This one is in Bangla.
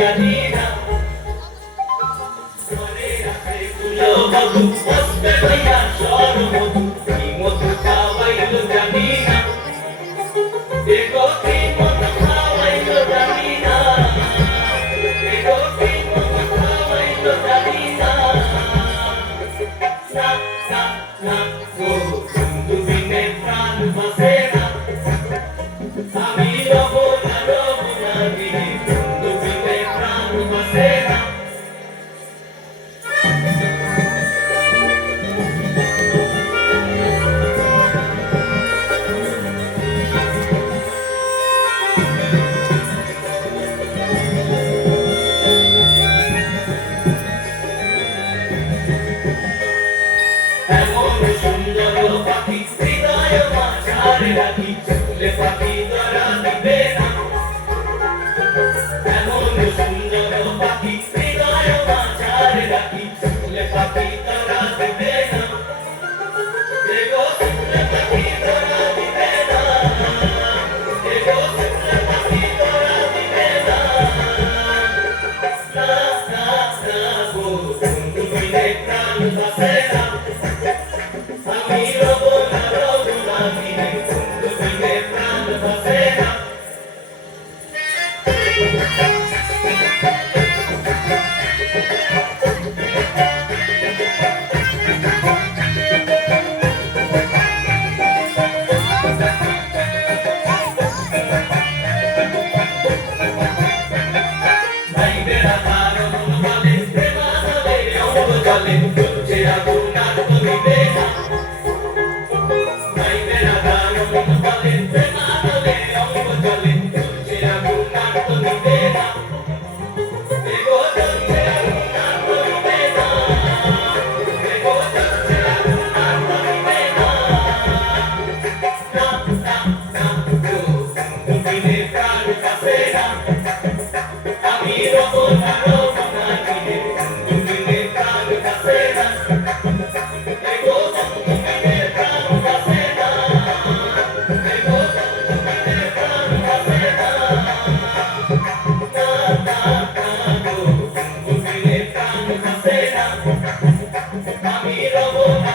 জানি না মনে রাখে ফুলো মধু বসবে ভাইয়া সর মধু কি মধু খাওয়াইলো জানি না দেখো কি মধু খাওয়াইলো জানি না দেখো কি মধু খাওয়াইলো জানি না না না না গো বন্ধু বিনে প্রাণ বাঁচে না আমি রব না গিরি বন্ধু বিনে প্রাণ বাঁচে না এমন সুন্দর পাখি হৃদয় মাঝারে রাখি চলে পাখি ধরা দিবে না এমন সুন্দর পাখি হৃদয় মাঝারে রাখি চলে পাখি ধরা দিবে না দেখো চলে পাখি ধরা দিবে না দেখো চলে পাখি ধরা দিবে না না না না গো বন্ধু বিনে প্রাণ বাঁচে না আমি রব না গিরি বন্ধু বিনে প্রাণ বাঁচে না ভাই বেড়া কারো মন বলে প্রেমানলে অঙ্গ জলে জ্বলছে আগুন আর নিবে না ভাই বেড়া কারো মন বলে প্রেমানলে অঙ্গ জলে জ্বলছে আগুন আর নিবে না দেখো জ্বলছে আগুন আর নিবে না দেখো জ্বলছে আগুন আর নিবে না না না না গো বন্ধু বিনে প্রাণ বাঁচে না আমি রব না গিরি বন্ধু বিনে প্রাণ বাঁচে না দেখো বন্ধু বিনে প্রাণ বাঁচে না দেখো বন্ধু বিনে প্রাণ বাঁচে না না না না গো বন্ধু বিনে প্রাণ বাঁচে না আমি রব না